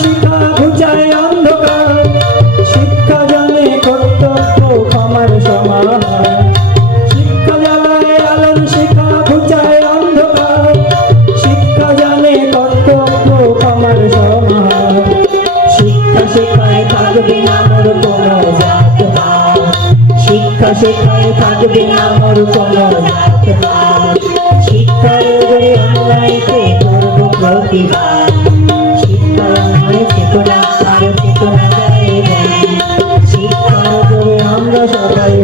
শিখা ঘুচায় অন্ধকার, শিক্ষা জানে কর্তব্য ক্ষমার সমান। শিক্ষা জ্বালায় আলোর শিখা ঘুচায় অন্ধকার, শিক্ষা জানে কর্তব্য ক্ষমার সমান। শিক্ষা শেখায় থাকবে না মোর কোনো জাতপাত, শিক্ষা শেখায় থাকবে না মোর কোনো জাতপাত। শিক্ষার উপরে অন্যায়কে করব প্রতিবাদ, শিক্ষার অন্যায় চেতনা আর চেতনা যায়। শিক্ষার উপরে আমরা সবাই